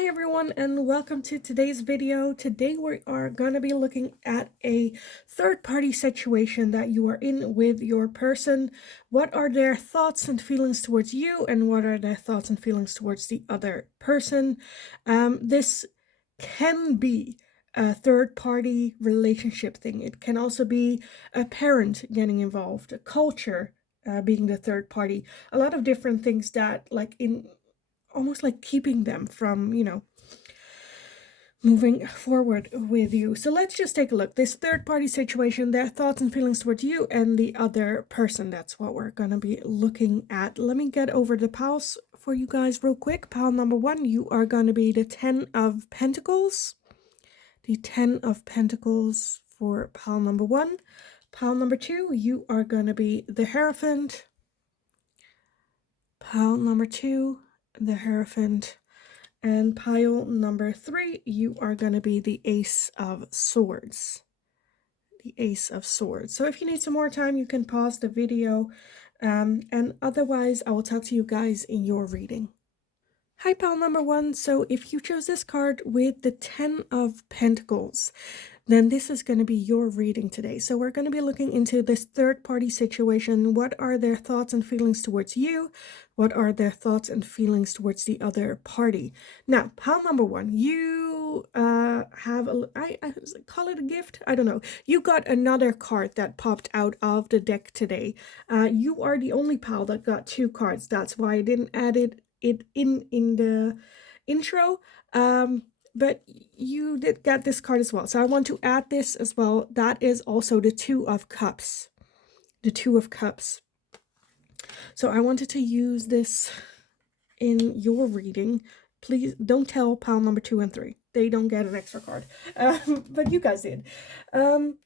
Hi everyone and welcome to today's video. Today we are going to be looking at a third-party situation that you are in with your person. What are their thoughts and feelings towards you, and what are their thoughts and feelings towards the other person? This can be a third-party relationship thing. It can also be a parent getting involved, a culture being the third party. A lot of different things that almost like keeping them from, moving forward with you. So let's just take a look. This third party situation, their thoughts and feelings towards you and the other person. That's what we're going to be looking at. Let me get over the pals for you guys real quick. Pal number one, you are going to be the 10 of Pentacles. The 10 of Pentacles for pal number one. Pal number two, you are going to be the Hierophant. Pile number two, the Hierophant. And pile number three, you are going to be the Ace of Swords. The Ace of Swords. So if you need some more time, you can pause the video. And otherwise, I will talk to you guys in your reading. Hi, pal number one. So if you chose this card with the 10 of Pentacles, then this is going to be your reading today. So we're going to be looking into this third-party situation. What are their thoughts and feelings towards you? What are their thoughts and feelings towards the other party? Now, pal number one, you have I call it a gift. I don't know. You got another card that popped out of the deck today. You are the only pal that got two cards. That's why I didn't add it in the intro. But you did get this card as well. So I want to add this as well. That is also the Two of Cups. The Two of Cups. So I wanted to use this in your reading. Please don't tell pile number 2 and 3. They don't get an extra card. But you guys did.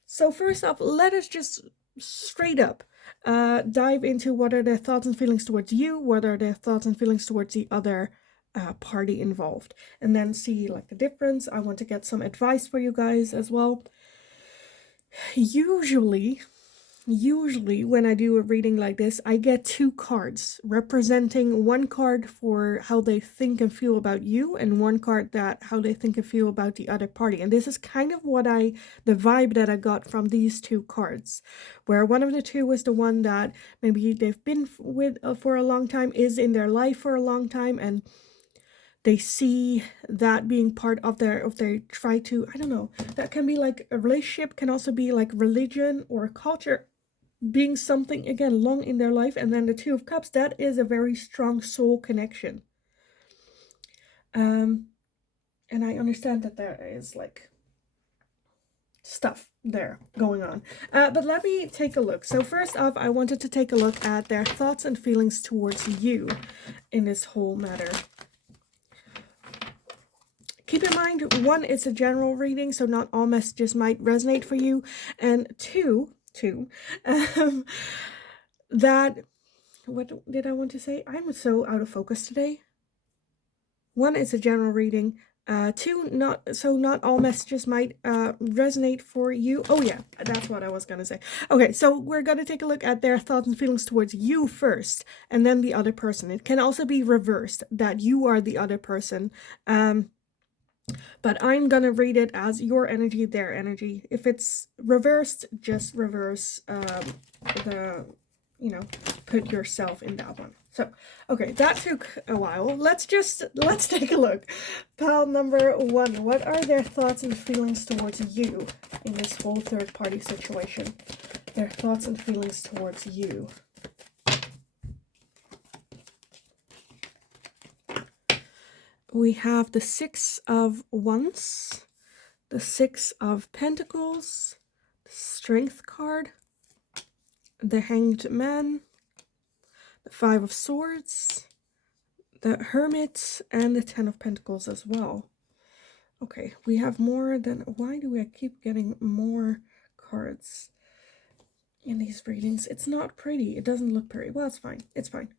So first off, let us just straight up dive into what are their thoughts and feelings towards you. What are their thoughts and feelings towards the other party involved, and then see like the difference. I want to get some advice for you guys as well. Usually when I do a reading like this, I get two cards representing one card for how they think and feel about you, and one card that how they think and feel about the other party. And this is kind of what the vibe that I got from these two cards, where one of the two was the one that maybe they've been with for a long time, is in their life for a long time, and they see that being part of if they try to, I don't know, that can be like a relationship, can also be like religion or culture being something, again, long in their life. And then the Two of Cups, that is a very strong soul connection. And I understand that there is like stuff there going on. But let me take a look. So first off, I wanted to take a look at their thoughts and feelings towards you in this whole matter. Keep in mind, one, it's a general reading, so not all messages might resonate for you. And two, that, what did I want to say? I'm so out of focus today. One, it's a general reading. Two, not all messages might resonate for you. Oh yeah, that's what I was gonna say. Okay, so we're gonna take a look at their thoughts and feelings towards you first, and then the other person. It can also be reversed, that you are the other person. But I'm gonna read it as your energy, their energy. If it's reversed, just reverse put yourself in that one. So, okay, that took a while. Let's take a look. Pal number one, what are their thoughts and feelings towards you in this whole third party situation? Their thoughts and feelings towards you. We have the Six of Wands, the Six of Pentacles, the Strength card, the Hanged Man, the Five of Swords, the Hermit, and the Ten of Pentacles as well. Okay, we have more than... Why do I keep getting more cards in these readings? It's not pretty. It doesn't look pretty. Well, it's fine. It's fine.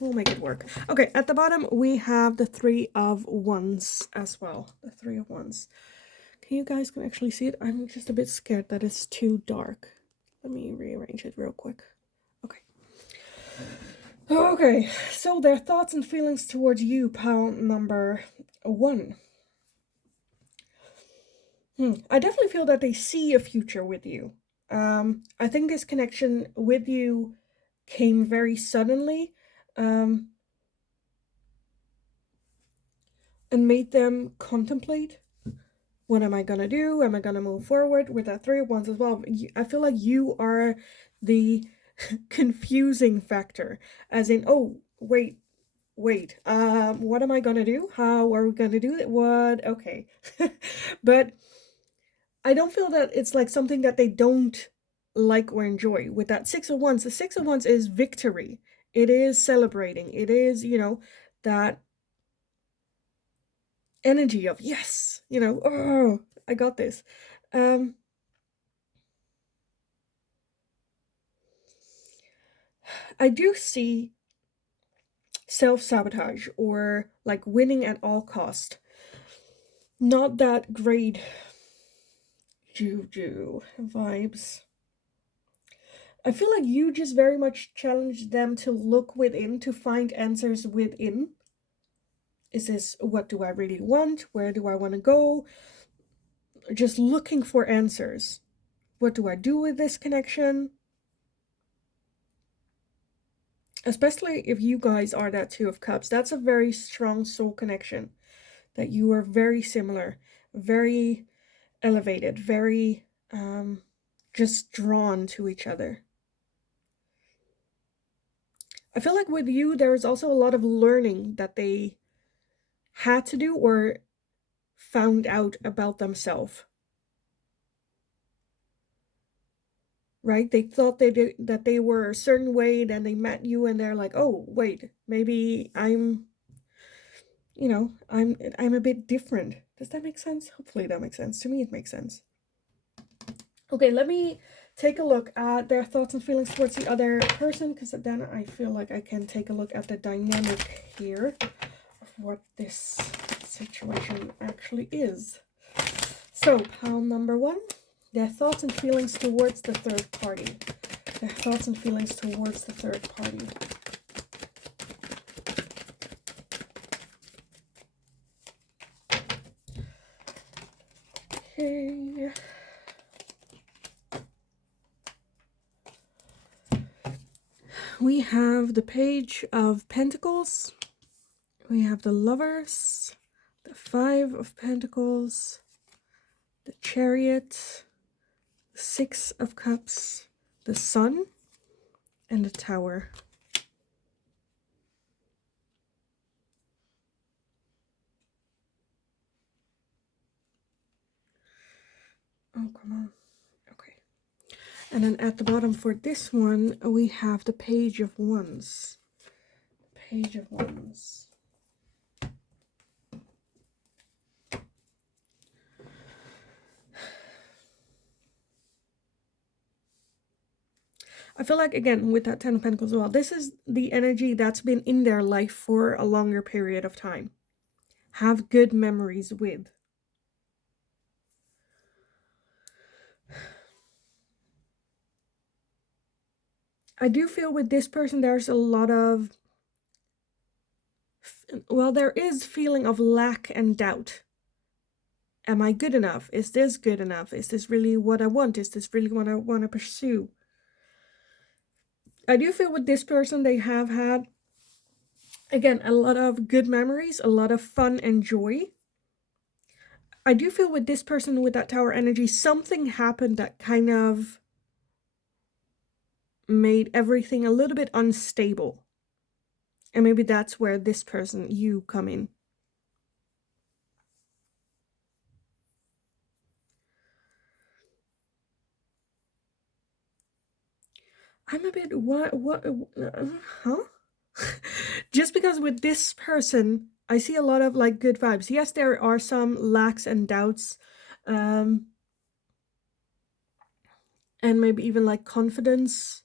We'll make it work. Okay, at the bottom we have the Three of Wands as well. The Three of Wands. You guys can actually see it. I'm just a bit scared that it's too dark. Let me rearrange it real quick. Okay. Okay, so their thoughts and feelings towards you, pal number a 1. I definitely feel that they see a future with you. I think this connection with you came very suddenly, and made them contemplate, what am I gonna do? Am I gonna move forward? With that 3 of Wands as well, I feel like you are the confusing factor, as in, oh, wait, what am I gonna do? How are we gonna do it? What? Okay. But I don't feel that it's like something that they don't like or enjoy. With that 6 of Wands, the 6 of Wands is victory. It is celebrating. It is, that energy of yes, oh, I got this. I do see self-sabotage or like winning at all cost. Not that great juju vibes. I feel like you just very much challenge them to look within, to find answers within. Is this, what do I really want? Where do I want to go? Just looking for answers. What do I do with this connection? Especially if you guys are that 2 of Cups. That's a very strong soul connection. That you are very similar, very elevated, very just drawn to each other. I feel like with you, there is also a lot of learning that they had to do or found out about themselves. Right? They thought that they were a certain way, then they met you and they're like, oh, wait, maybe I'm a bit different. Does that make sense? Hopefully that makes sense. To me, it makes sense. Okay, let me take a look at their thoughts and feelings towards the other person, because then I feel like I can take a look at the dynamic here of what this situation actually is. So, pile number 1, their thoughts and feelings towards the third party. Their thoughts and feelings towards the third party. Okay. We have the Page of Pentacles. We have the Lovers, the 5 of Pentacles, the Chariot, the 6 of Cups, the Sun, and the Tower. Oh, come on. Okay. And then at the bottom for this one, we have the Page of Wands. Page of Wands. I feel like, again, with that 10 of Pentacles as well, this is the energy that's been in their life for a longer period of time. Have good memories with. I do feel with this person there's a lot of, well, there is feeling of lack and doubt. Am I good enough? Is this good enough? Is this really what I want? Is this really what I want to pursue? I do feel with this person they have had, again, a lot of good memories, a lot of fun and joy. I do feel with this person with that Tower energy, something happened that kind of made everything a little bit unstable. And maybe that's where this person, you, come in. I'm a bit, huh? Just because with this person, I see a lot of like good vibes. Yes, there are some lacks and doubts. And maybe even like confidence,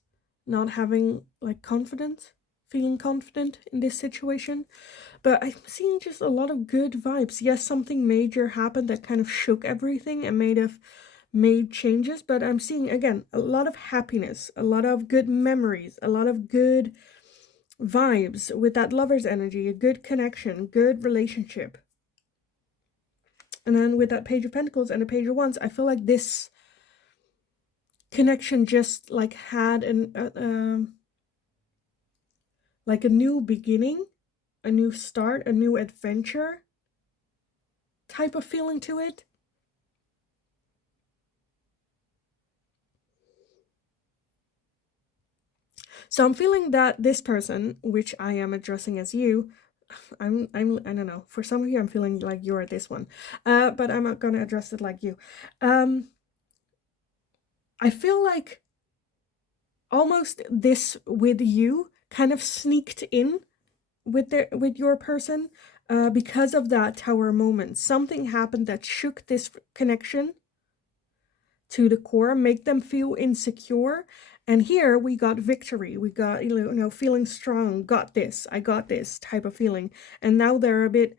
not having like confidence, feeling confident in this situation. But I'm seeing just a lot of good vibes. Yes, something major happened that kind of shook everything and made changes, but I'm seeing, again, a lot of happiness, a lot of good memories, a lot of good vibes with that Lover's energy, a good connection, good relationship. And then with that Page of Pentacles and the Page of Wands, I feel like this connection just like had like a new beginning, a new start, a new adventure type of feeling to it. So I'm feeling that this person, which I am addressing as you, I don't know. For some of you, I'm feeling like you're this one, but I'm not gonna address it like you. I feel like almost this with you kind of sneaked in with your person, because of that Tower moment. Something happened that shook this connection to the core, make them feel insecure. And here we got victory. We got, feeling strong, got this, I got this type of feeling. And now they're a bit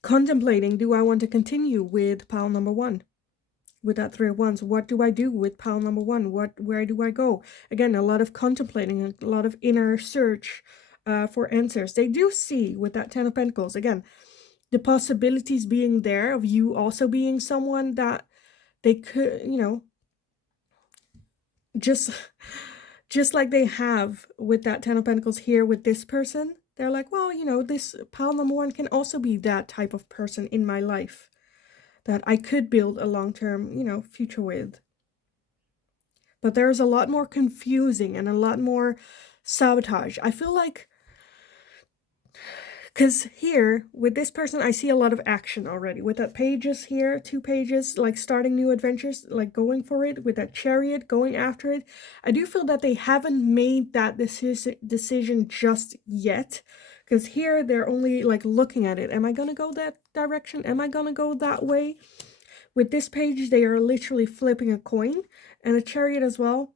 contemplating, do I want to continue with pile number 1? With that 3 of Wands, what do I do with pile number 1? Where do I go? Again, a lot of contemplating, a lot of inner search for answers. They do see with that 10 of Pentacles, again, the possibilities being there of you also being someone that they could, just like they have with that 10 of Pentacles here with this person. They're like, well, this pile number 1 can also be that type of person in my life that I could build a long-term, future with. But there's a lot more confusing and a lot more sabotage. I feel like, because here, with this person, I see a lot of action already. With that pages here, 2 pages, like starting new adventures, like going for it, with that Chariot, going after it. I do feel that they haven't made that decision just yet. Because here, they're only like looking at it. Am I going to go that direction? Am I going to go that way? With this page, they are literally flipping a coin. And a Chariot as well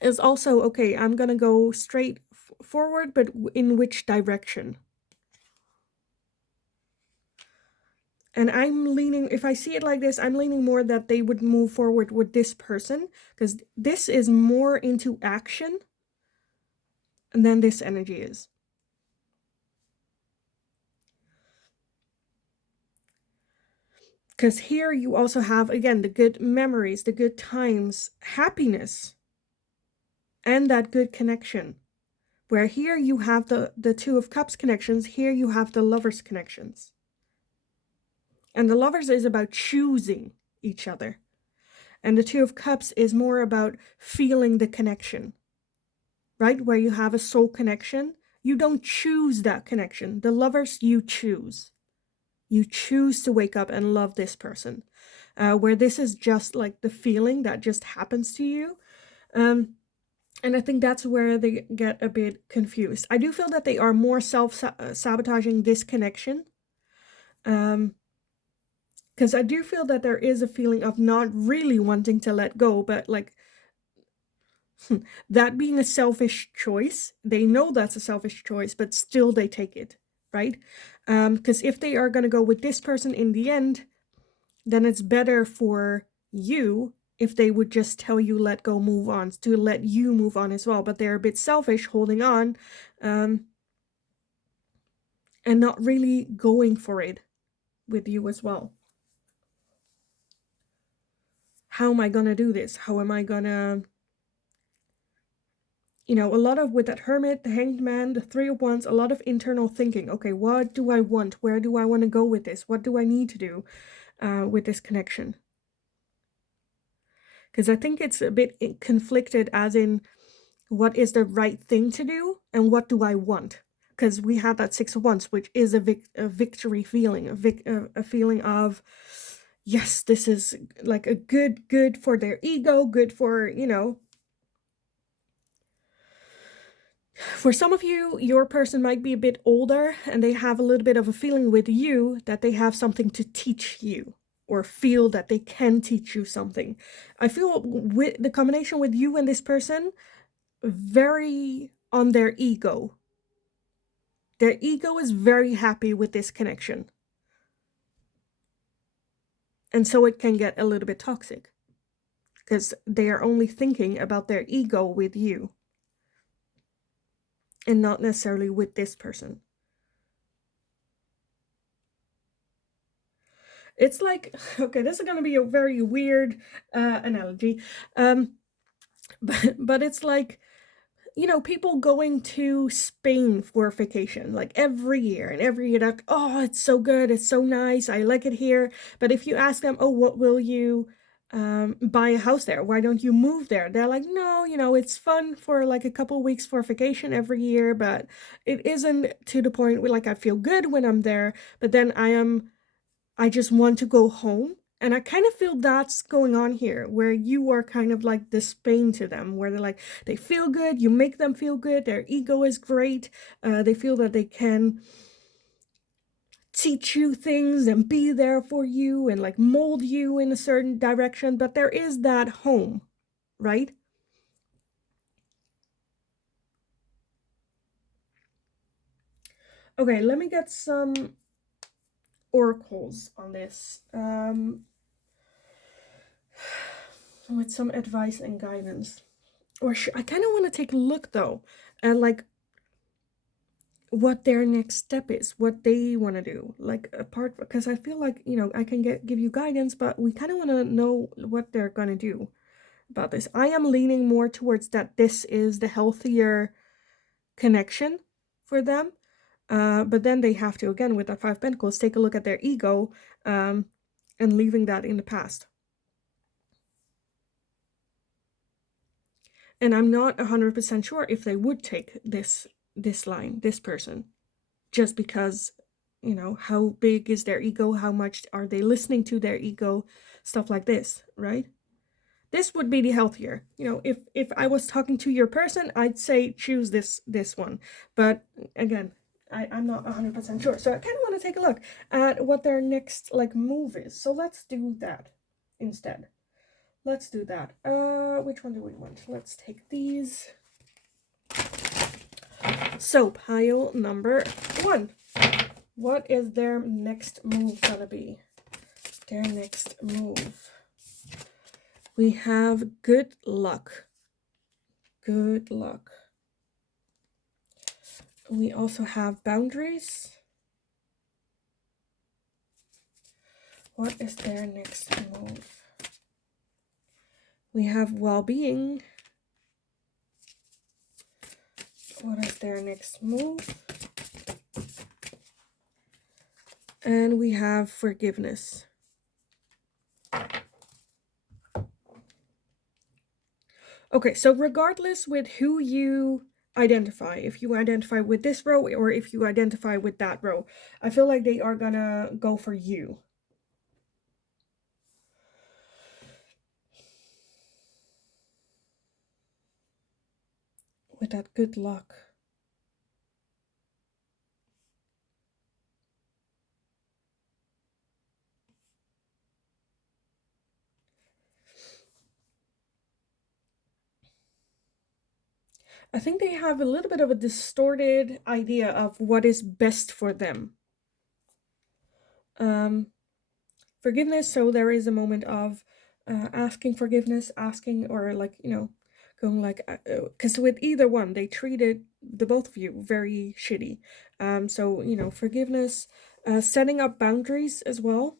is also, okay, I'm going to go straight forward, but in which direction? And I'm leaning, if I see it like this, I'm leaning more that they would move forward with this person, because this is more into action than this energy is. Because here you also have, again, the good memories, the good times, happiness, and that good connection. Where here you have the 2 of Cups connections, here you have the Lovers connections. And the Lovers is about choosing each other. And the 2 of Cups is more about feeling the connection. Right? Where you have a soul connection. You don't choose that connection. The Lovers, you choose. You choose to wake up and love this person. Where this is just like the feeling that just happens to you. And I think that's where they get a bit confused. I do feel that they are more self-sabotaging this connection. Because I do feel that there is a feeling of not really wanting to let go, but like that being a selfish choice. They know that's a selfish choice, but still they take it, right? Because if they are going to go with this person in the end, then it's better for you if they would just tell you let go, move on, to let you move on as well. But they're a bit selfish, holding on, and not really going for it with you as well. How am I gonna do this? How am I gonna, a lot of, with that Hermit, the Hanged Man, the 3 of Wands, a lot of internal thinking. Okay, what do I want? Where do I want to go with this? What do I need to do with this connection? Because I think it's a bit conflicted, as in what is the right thing to do and what do I want? Because we have that 6 of Wands, which is a victory feeling, a feeling of, yes, this is like a good for their ego, good for, for some of you, your person might be a bit older and they have a little bit of a feeling with you that they have something to teach you, or feel that they can teach you something. I feel with the combination with you and this person, very on their ego. Their ego is very happy with this connection. And so it can get a little bit toxic, because they are only thinking about their ego with you and not necessarily with this person. It's like, okay, this is going to be a very weird analogy. But it's like, people going to Spain for vacation, like every year, and every year, like, oh, it's so good, it's so nice, I like it here. But if you ask them, oh, what will you buy a house there? Why don't you move there? They're like, no, it's fun for like a couple weeks for vacation every year, but it isn't to the point where like I feel good when I'm there, but then I just want to go home. And I kind of feel that's going on here, where you are kind of like the Spain to them, where they're like, they feel good, you make them feel good, their ego is great, they feel that they can teach you things and be there for you and like mold you in a certain direction, but there is that home, right? Okay, let me get some oracles on this. With some advice and guidance. Or I kind of want to take a look though at like what their next step is, what they want to do. Like apart, because I feel like, I can give you guidance, but we kind of want to know what they're going to do about this. I am leaning more towards that this is the healthier connection for them. But then they have to, again, with the Five Pentacles, take a look at their ego, and leaving that in the past. And I'm not 100% sure if they would take this line, this person, just because, how big is their ego? How much are they listening to their ego? Stuff like this, right? This would be the healthier. If I was talking to your person, I'd say choose this one. But again, I'm not 100% sure. So I kind of want to take a look at what their next like move is. So let's do that instead. Let's do that. Which one do we want? Let's take these. So pile number 1. What is their next move gonna be? Their next move. We have good luck. Good luck. We also have boundaries. What is their next move? We have well-being. What is their next move? And we have forgiveness. Okay, so regardless with who you identify, if you identify with this row or if you identify with that row, I feel like they are gonna go for you. With that good luck. I think they have a little bit of a distorted idea of what is best for them. Forgiveness, so there is a moment of asking forgiveness, asking, or like, going like, because with either one, they treated the both of you very shitty. So, forgiveness, setting up boundaries as well.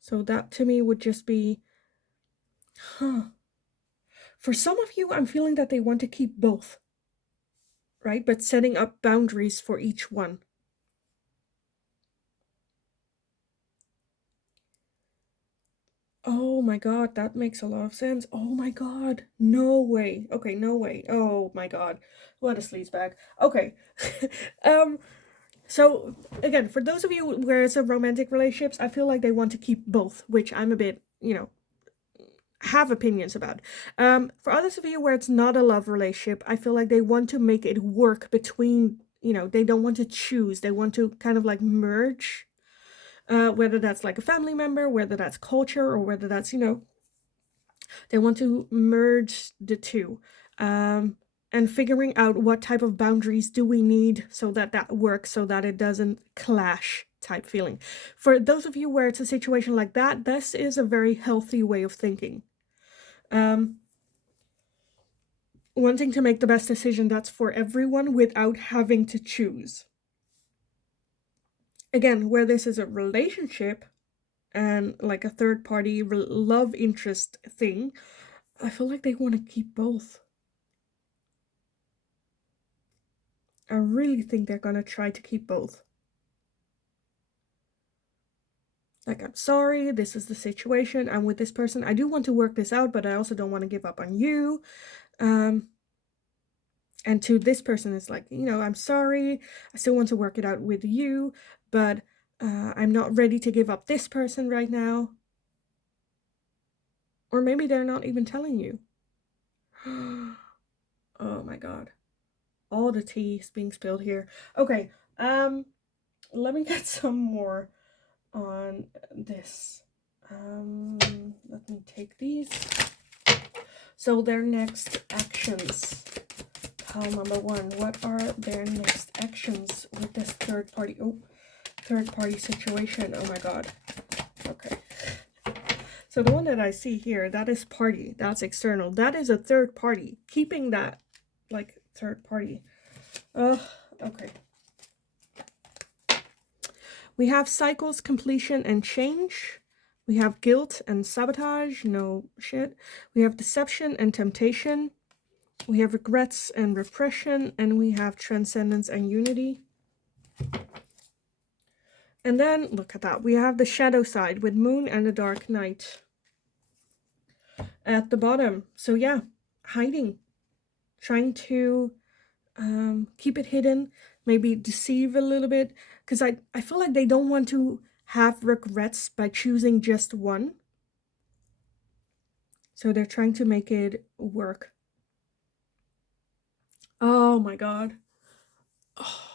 So that to me would just be, For some of you, I'm feeling that they want to keep both, right? But setting up boundaries for each one. Oh my god, that makes a lot of sense. Oh my god, no way. Okay, no way. Oh my god, what a sleazebag. Okay, so again, for those of you where it's a romantic relationships, I feel like they want to keep both, which I'm a bit, have opinions about. For others of you where it's not a love relationship, I feel like they want to make it work between, they don't want to choose. They want to kind of like merge. Whether that's like a family member, whether that's culture, or whether that's, they want to merge the two. And figuring out what type of boundaries do we need so that that works, so that it doesn't clash type feeling. For those of you where it's a situation like that, this is a very healthy way of thinking. Wanting to make the best decision that's for everyone without having to choose. Again, where this is a relationship, and like a third party love interest thing, I feel like they want to keep both. I really think they're gonna try to keep both. Like, I'm sorry, this is the situation. I'm with this person. I do want to work this out, but I also don't want to give up on you. And to this person, it's like, I'm sorry. I still want to work it out with you, but I'm not ready to give up this person right now. Or maybe they're not even telling you. Oh my God. All the tea is being spilled here. Okay, let me get some more on this. Let me take these. So their next actions. Pile number 1. What are their next actions with this third party situation? Oh my God. Okay. So the one that I see here, that is party. That's external. That is a third party. Keeping that like third party. Okay. We have cycles, completion, and change. We have guilt and sabotage. No shit. We have deception and temptation. We have regrets and repression. And we have transcendence and unity. And then, look at that. We have the shadow side with moon and the dark night at the bottom. So yeah, hiding. Trying to keep it hidden. Maybe deceive a little bit. Because I feel like they don't want to have regrets by choosing just one. So they're trying to make it work. Oh my God. Oh.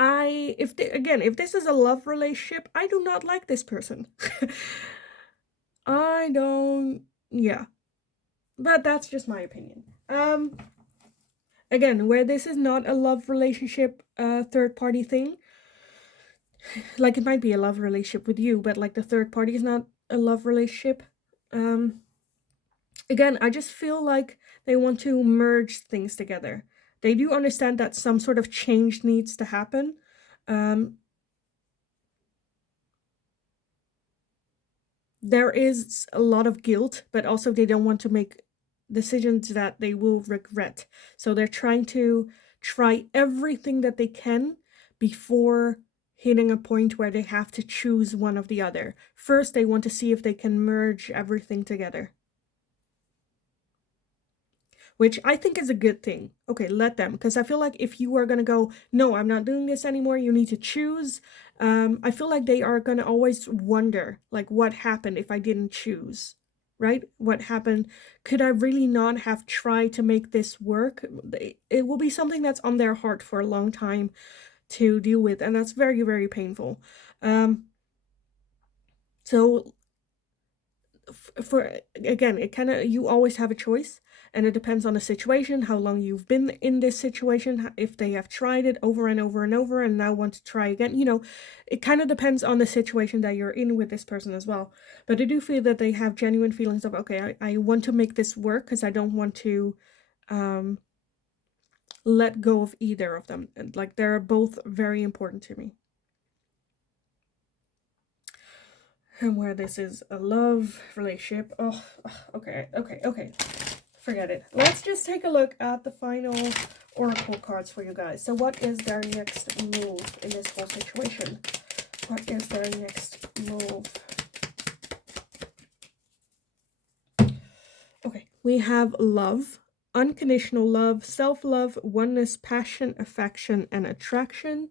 If this is a love relationship, I do not like this person. I don't, yeah. But that's just my opinion. Again, where this is not a love relationship, third party thing, like it might be a love relationship with you, but like the third party is not a love relationship. Again, I just feel like they want to merge things together. They do understand that some sort of change needs to happen. There is a lot of guilt, but also they don't want to make decisions that they will regret. So they're trying to try everything that they can before hitting a point where they have to choose one of the other. First, they want to see if they can merge everything together, which I think is a good thing. Okay, let them, because I feel like if you are going to go, no, I'm not doing this anymore, you need to choose. I feel like they are going to always wonder, like, what happened if I didn't choose, right? What happened? Could I really not have tried to make this work? It will be something that's on their heart for a long time to deal with, and that's very, very painful. So for again, it kind of, you always have a choice, and it depends on the situation, how long you've been in this situation, if they have tried it over and over and over and now want to try again. It kind of depends on the situation that you're in with this person as well. But I do feel that they have genuine feelings of, okay, I want to make this work because I don't want to let go of either of them. And like, they're both very important to me. And where this is a love relationship. Oh, okay. Forget it. Let's just take a look at the final oracle cards for you guys. So what is their next move in this whole situation? What is their next move? Okay, we have love, unconditional love, self-love, oneness, passion, affection, and attraction.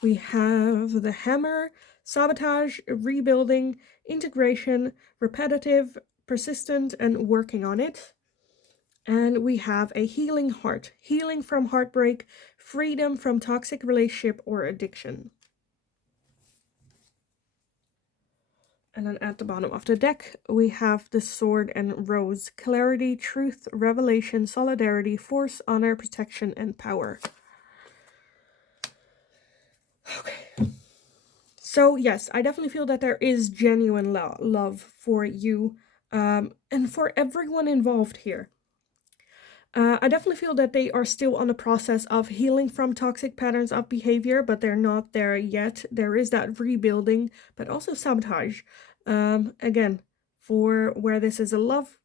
We have the hammer, sabotage, rebuilding, integration, repetitive, persistent, and working on it. And we have a healing heart, healing from heartbreak, freedom from toxic relationship or addiction. And then at the bottom of the deck, we have the sword and rose, clarity, truth, revelation, solidarity, force, honor, protection, and power. Okay. So yes, I definitely feel that there is genuine love for you, and for everyone involved here. I definitely feel that they are still on the process of healing from toxic patterns of behavior, but they're not there yet. There is that rebuilding, but also sabotage. Again, for where this is a love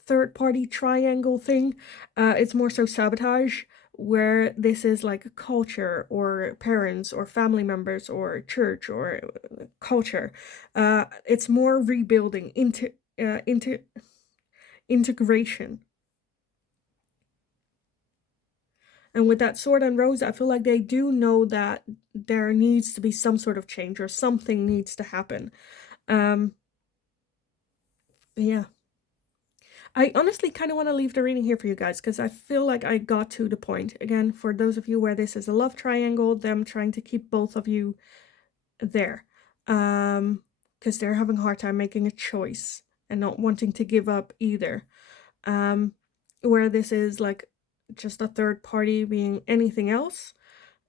third party triangle thing, it's more so sabotage. Where this is like a culture or parents or family members or church or culture, it's more rebuilding into integration. And with that sword and rose, I feel like they do know that there needs to be some sort of change or something needs to happen. Um, yeah. I honestly kind of want to leave the reading here for you guys because I feel like I got to the point. Again, for those of you where this is a love triangle, them trying to keep both of you there. Because they're having a hard time making a choice and not wanting to give up either. Where this is like just a third party being anything else,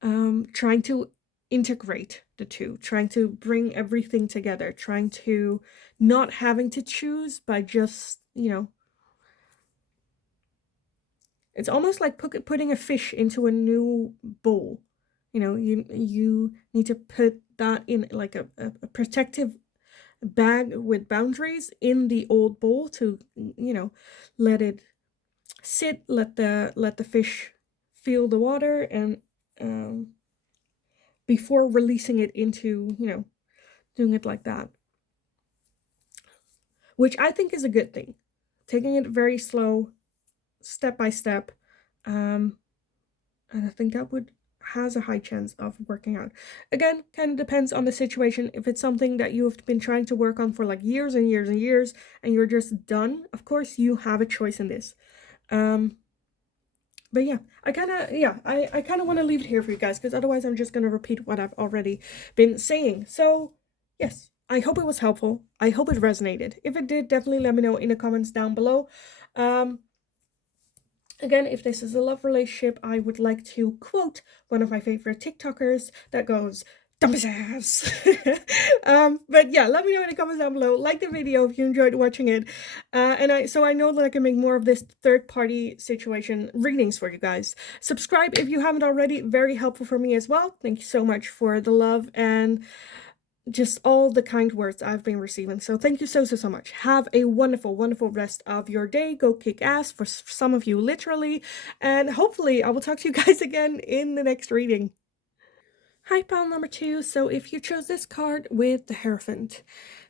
trying to integrate the two, trying to bring everything together, trying to not having to choose by just, it's almost like putting a fish into a new bowl. You need to put that in like a protective bag with boundaries in the old bowl to, let it sit, let the fish feel the water, and before releasing it into, doing it like that, which I think is a good thing. Taking it very slow, step by step, and I think that has a high chance of working out. Again, kind of depends on the situation. If it's something that you have been trying to work on for like years and years and years, and you're just done, of course you have a choice in this. But yeah, I kind of want to leave it here for you guys because otherwise I'm just going to repeat what I've already been saying. So, yes, I hope it was helpful. I hope it resonated. If it did, definitely let me know in the comments down below. Again, if this is a love relationship, I would like to quote one of my favorite TikTokers that goes, dump his ass. But yeah, let me know in the comments down below. Like the video if you enjoyed watching it. So I know that I can make more of this third-party situation readings for you guys. Subscribe if you haven't already. Very helpful for me as well. Thank you so much for the love and just all the kind words I've been receiving. So thank you so much. Have a wonderful, wonderful rest of your day. Go kick ass for some of you, literally. And hopefully I will talk to you guys again in the next reading. Hi, pile number 2. So if you chose this card with the Hierophant,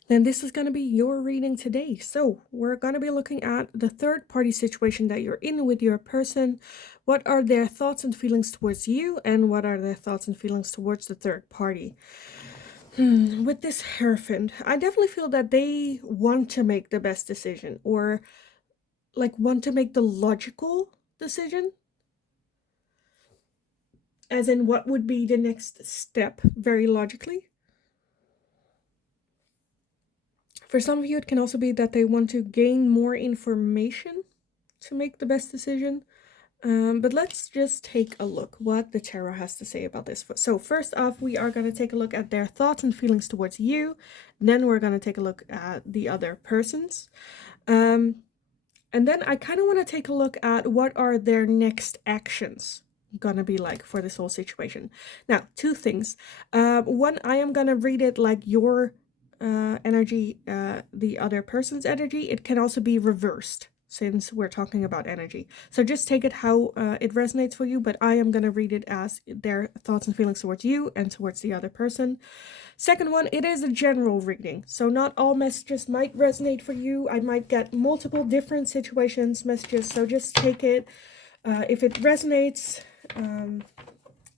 then this is going to be your reading today. So we're going to be looking at the third party situation that you're in with your person. What are their thoughts and feelings towards you, and what are their thoughts and feelings towards the third party? With this Hierophant, I definitely feel that they want to make the best decision, or like want to make the logical decision, as in what would be the next step very logically. For some of you, it can also be that they want to gain more information to make the best decision. But let's just take a look what the tarot has to say about this. So first off, we are going to take a look at their thoughts and feelings towards you. Then we're going to take a look at the other persons. And then I kind of want to take a look at what are their next actions gonna be like for this whole situation. Now, two things. One, I am gonna read it like your energy, the other person's energy. It can also be reversed, since we're talking about energy. So just take it how it resonates for you, but I am going to read it as their thoughts and feelings towards you and towards the other person. Second one, it is a general reading, so not all messages might resonate for you. I might get multiple different situations, messages, so just take it if it resonates.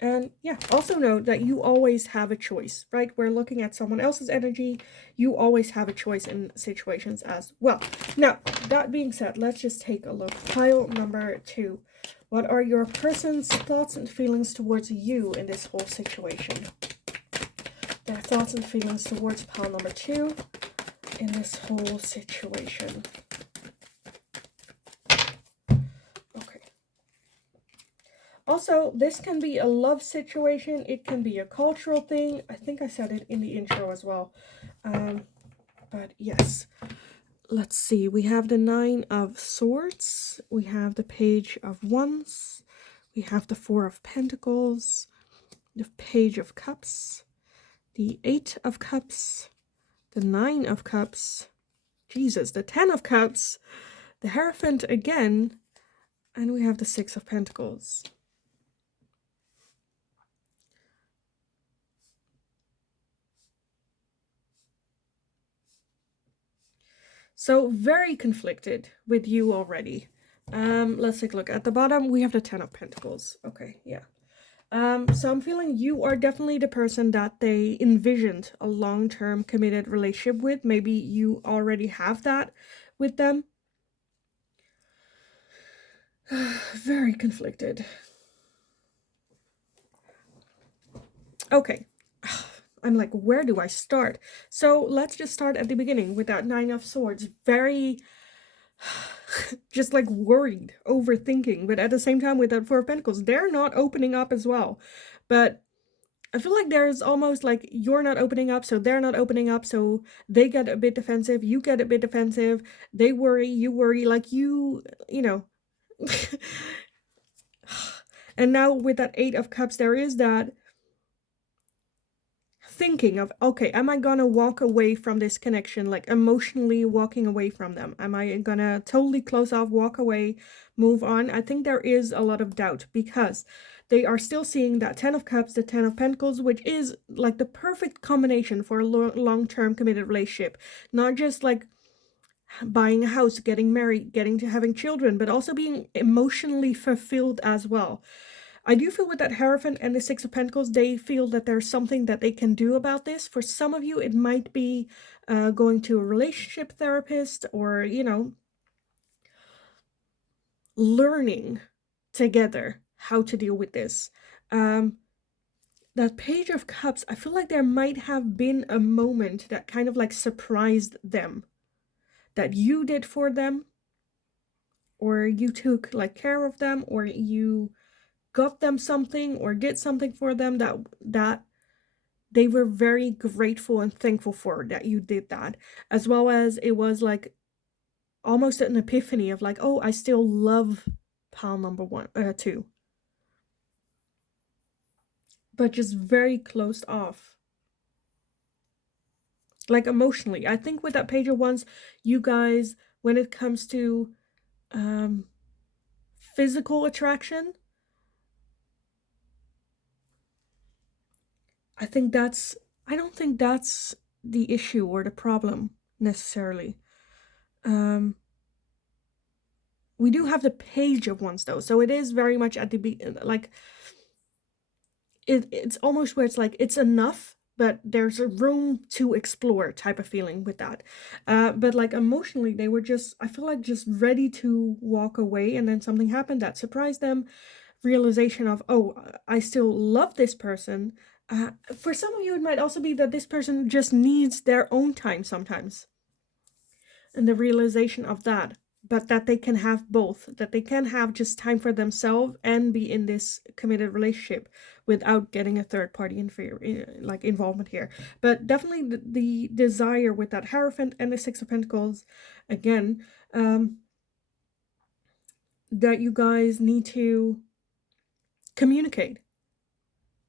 And yeah, also note that you always have a choice, right? We're looking at someone else's energy. You always have a choice in situations as well. Now, that being said, let's just take a look. Pile number 2. What are your person's thoughts and feelings towards you in this whole situation? Their thoughts and feelings towards pile number 2 in this whole situation. Also, this can be a love situation. It can be a cultural thing. I think I said it in the intro as well. But yes, let's see, we have the 9 of Swords, we have the Page of Wands, we have the 4 of Pentacles, the Page of Cups, the 8 of Cups, the 9 of Cups, Jesus, the 10 of Cups, the Hierophant again, and we have the 6 of Pentacles. So very conflicted with you already. Let's take a look. At the bottom, we have the 10 of Pentacles. Okay, yeah. So I'm feeling you are definitely the person that they envisioned a long-term committed relationship with. Maybe you already have that with them. Very conflicted. Okay. I'm like, where do I start? So let's just start at the beginning with that 9 of Swords. Very just like worried, overthinking, but at the same time with that 4 of Pentacles, they're not opening up as well. But I feel like there's almost like you're not opening up, so they're not opening up, so they get a bit defensive, you get a bit defensive, they worry, you worry, like you know. And now with that 8 of Cups, there is that thinking of, okay, am I gonna walk away from this connection, like emotionally walking away from them? Am I gonna totally close off, walk away, move on? I think there is a lot of doubt because they are still seeing that 10 of Cups, the 10 of Pentacles, which is like the perfect combination for a long-term committed relationship. Not just like buying a house, getting married, getting to having children, but also being emotionally fulfilled as well. I do feel with that Hierophant and the 6 of Pentacles, they feel that there's something that they can do about this. For some of you, it might be going to a relationship therapist or, you know, learning together how to deal with this. That Page of Cups, I feel like there might have been a moment that kind of like surprised them. That you did for them, or you took like care of them, or you got them something or did something for them that they were very grateful and thankful for that you did that, as well as it was like almost an epiphany of like, oh, I still love pile number 2, but just very closed off, like emotionally. I think with that Page of Wands, you guys, when it comes to physical attraction, I don't think that's the issue or the problem necessarily. We do have the Page of Wands though, so it is very much at the like it's almost where it's like it's enough, but there's a room to explore type of feeling with that. But like emotionally, they were just, I feel like, just ready to walk away, and then something happened that surprised them. Realization of, oh, I still love this person. For some of you, it might also be that this person just needs their own time sometimes, and the realization of that, but that they can have both, that they can have just time for themselves and be in this committed relationship without getting a third party like involvement here. But definitely the desire with that Hierophant and the 6 of Pentacles again, that you guys need to communicate,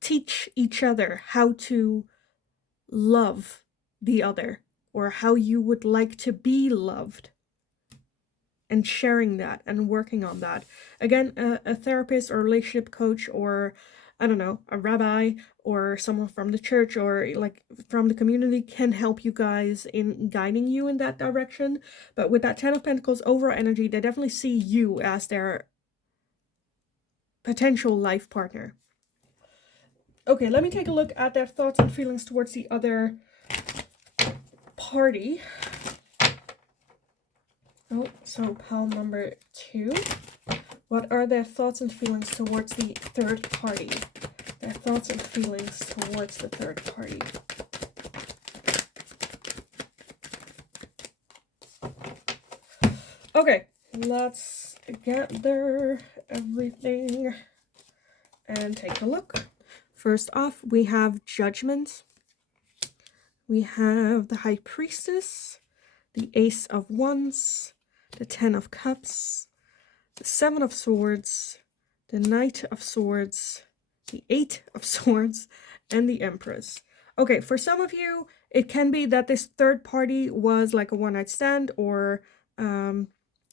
teach each other how to love the other, or how you would like to be loved, and sharing that and working on that. Again, a therapist or relationship coach, or I don't know, a rabbi or someone from the church or like from the community can help you guys in guiding you in that direction. But with that 10 of Pentacles overall energy, they definitely see you as their potential life partner. Okay, let me take a look at their thoughts and feelings towards the other party. Oh, so pile number 2. What are their thoughts and feelings towards the third party? Their thoughts and feelings towards the third party. Okay, let's gather everything and take a look. First off, we have Judgment. We have the High Priestess, the Ace of Wands, the Ten of Cups, the Seven of Swords, the Knight of Swords, the Eight of Swords, and the Empress. Okay, for some of you, it can be that this third party was like a one-night stand or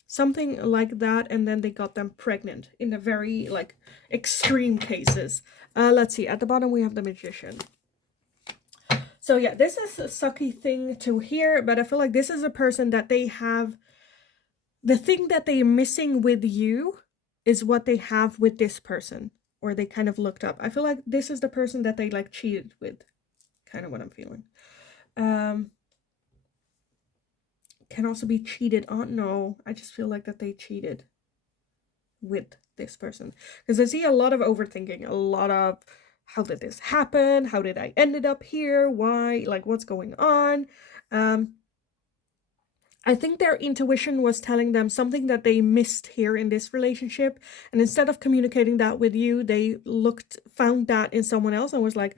something like that, and then they got them pregnant in the very like extreme cases. Let's see, at the bottom we have the Magician. So yeah, this is a sucky thing to hear, but I feel like this is a person that they have, the thing that they're missing with you is what they have with this person, or they kind of looked up. I feel like this is the person that they like cheated with, kind of what I'm feeling. Can also be cheated on. No, I just feel like that they cheated with this person, because I see a lot of overthinking, a lot of how did this happen, how did I ended up here, why, like what's going on. I think their intuition was telling them something that they missed here in this relationship, and instead of communicating that with you, they found that in someone else and was like,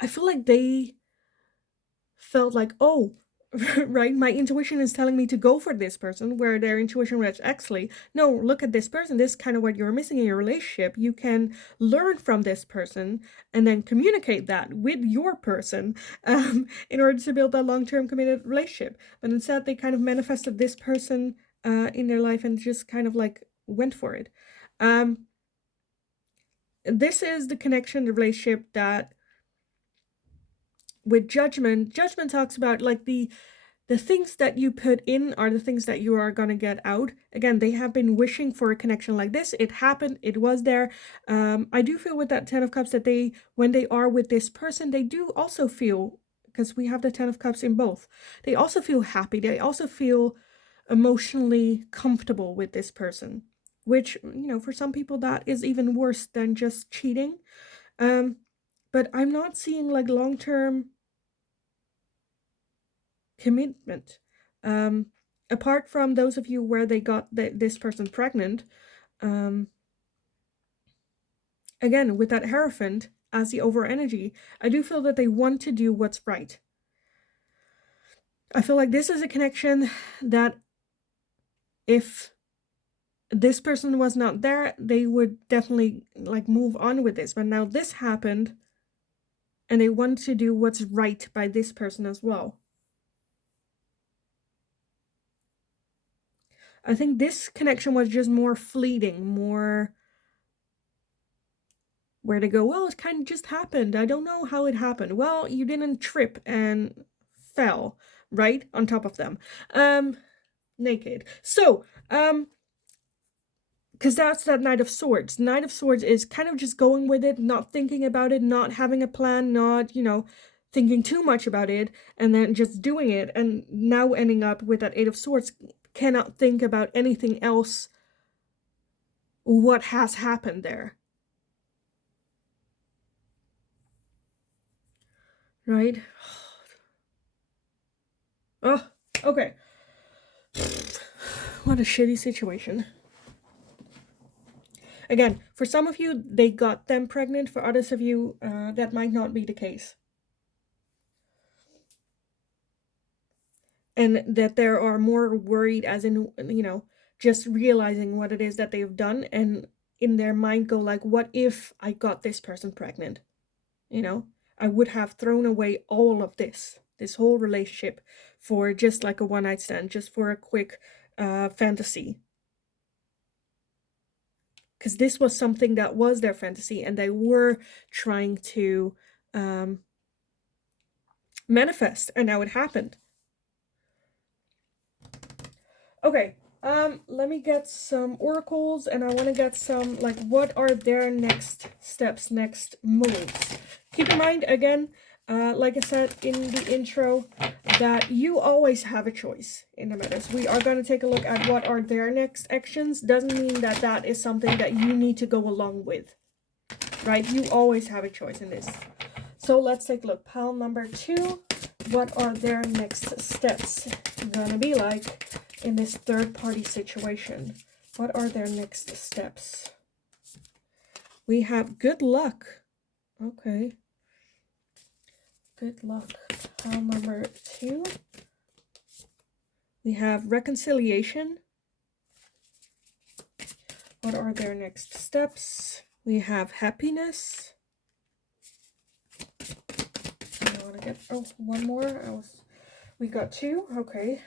I feel like they felt like, oh, right, my intuition is telling me to go for this person, where their intuition was actually, no, look at this person, this is kind of what you're missing in your relationship. You can learn from this person and then communicate that with your person in order to build a long-term committed relationship. But instead they kind of manifested this person in their life and just kind of like went for it. This is the connection, the relationship that with judgment talks about like the things that you put in are the things that you are going to get out. Again, they have been wishing for a connection like this. It happened. It was there. I do feel with that Ten of Cups that they, when they are with this person, they do also feel, because we have the Ten of Cups in both, they also feel happy. They also feel emotionally comfortable with this person, which, you know, for some people that is even worse than just cheating. But I'm not seeing like long-term commitment. Apart from those of you where they got this person pregnant, again, with that Hierophant as the over energy, I do feel that they want to do what's right. I feel like this is a connection that if this person was not there, they would definitely like move on with this. But now this happened and they want to do what's right by this person as well. I think this connection was just more fleeting, more where to go, well, it kind of just happened. I don't know how it happened. Well, you didn't trip and fell, right? On top of them. Naked. So, because that's that Knight of Swords. Knight of Swords is kind of just going with it, not thinking about it, not having a plan, not, you know, thinking too much about it, and then just doing it, and now ending up with that Eight of Swords, cannot think about anything else what has happened there. Right? Oh, okay. What a shitty situation. Again, for some of you, they got them pregnant. For others of you, that might not be the case. And that there are more worried, as in, you know, just realizing what it is that they've done, and in their mind go like, what if I got this person pregnant? You know, I would have thrown away all of this whole relationship for just like a one-night stand, just for a quick fantasy. Because this was something that was their fantasy, and they were trying to manifest, and now it happened. Okay, let me get some oracles, and I want to get some, like, what are their next steps, next moves. Keep in mind, again, like I said in the intro, that you always have a choice in the matters. We are going to take a look at what are their next actions. Doesn't mean that that is something that you need to go along with, right? You always have a choice in this. So let's take a look. Pile number 2, what are their next steps gonna be like in this third-party situation? What are their next steps? We have good luck. Okay. Good luck. Pile number 2. We have reconciliation. What are their next steps? We have happiness. I want to get, oh, one more. We got two. Okay.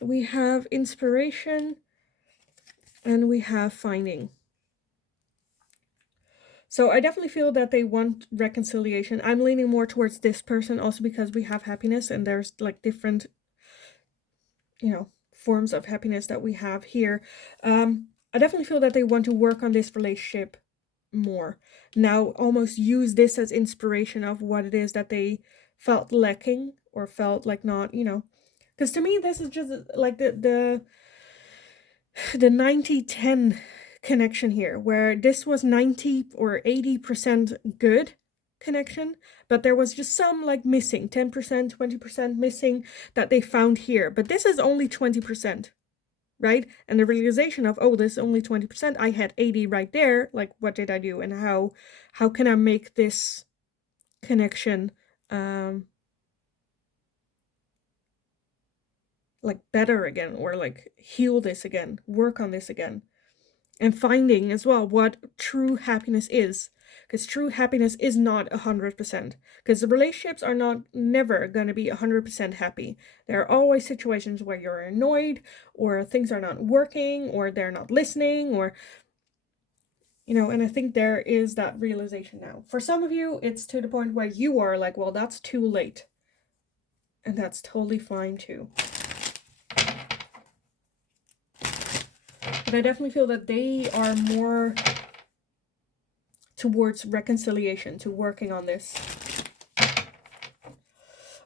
We have inspiration and we have finding. So I definitely feel that they want reconciliation. I'm leaning more towards this person also because we have happiness and there's like different, forms of happiness that we have here. I definitely feel that they want to work on this relationship more. Now almost use this as inspiration of what it is that they felt lacking or felt like not, because to me this is just like the 90-10 connection here, where this was 90 or 80% good connection, but there was just some like missing 10%, 20% missing that they found here. But this is only 20%, right? And the realization of, oh, this is only 20%, I had 80 right there, like what did I do and how can I make this connection like better again, or like heal this again, work on this again. And finding as well what true happiness is, because true happiness is not 100%, because the relationships are not never going to be 100% happy. There are always situations where you're annoyed, or things are not working, or they're not listening, or and I think there is that realization now. For some of you, it's to the point where you are like, well, that's too late, and that's totally fine too. But I definitely feel that they are more towards reconciliation, to working on this.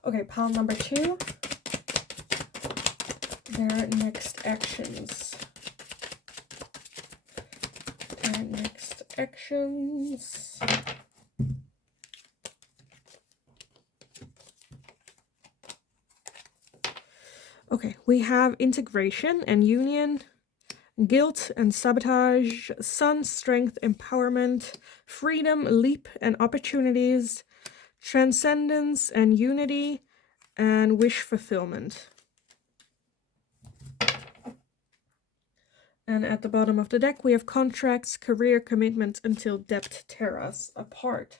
Okay, pile number 2. Their next actions. Their next actions. Okay, we have integration and union, guilt and sabotage, sun, strength, empowerment, freedom, leap and opportunities, transcendence and unity, and wish fulfillment. And at the bottom of the deck, we have contracts, career, commitment until death tear us apart.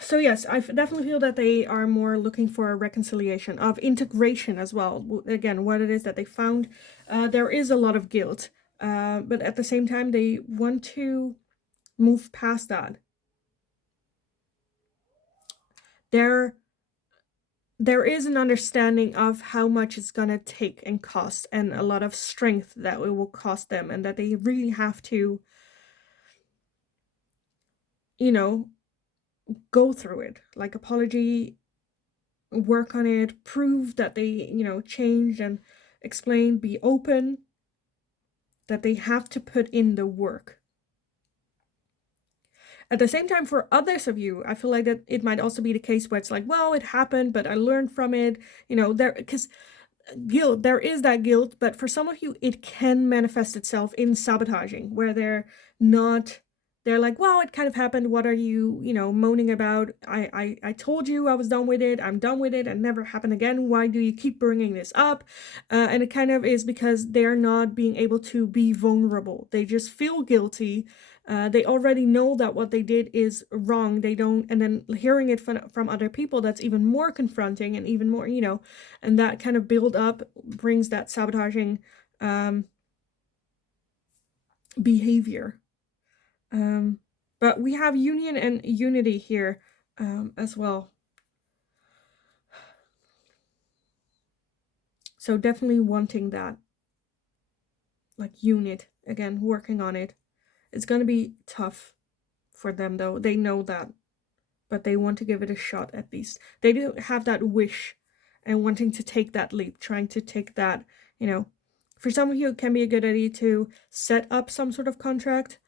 So yes, I definitely feel that they are more looking for a reconciliation, of integration as well. Again, what it is that they found. There is a lot of guilt, but at the same time, they want to move past that. There is an understanding of how much it's gonna take and cost, and a lot of strength that it will cost them, and that they really have to, go through it. Like, apology, work on it, prove that they, changed, and explain, be open, that they have to put in the work. At the same time, for others of you, I feel like that it might also be the case where it's like, well, it happened, but I learned from it, because guilt, there is that guilt, but for some of you, it can manifest itself in sabotaging, where they're like, well, it kind of happened, what are you, moaning about? I told you I was done with it, I'm done with it, and never happen again, why do you keep bringing this up? And it kind of is because they're not being able to be vulnerable. They just feel guilty. They already know that what they did is wrong. They don't, and then hearing it from other people, that's even more confronting, and even more, and that kind of build up brings that sabotaging behavior. But we have union and unity here as well. So definitely wanting that, like, unit, again, working on it. It's going to be tough for them, though. They know that, but they want to give it a shot at least. They do have that wish and wanting to take that leap, trying to take that, for some of you, it can be a good idea to set up some sort of contract.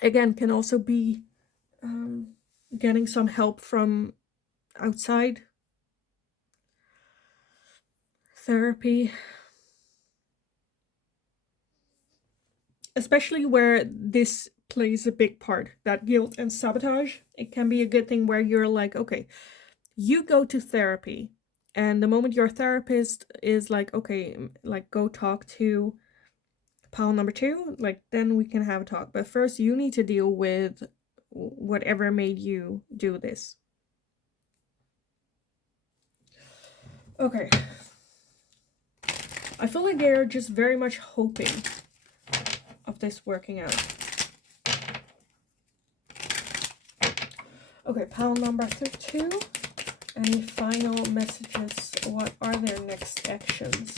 Again, can also be getting some help from outside. Therapy. Especially where this plays a big part, that guilt and sabotage. It can be a good thing where you're like, okay, you go to therapy, and the moment your therapist is like, okay, like go talk to pile number 2, like then we can have a talk. But first you need to deal with whatever made you do this. Okay. I feel like they're just very much hoping of this working out. Okay, pile number 2. Any final messages? What are their next actions?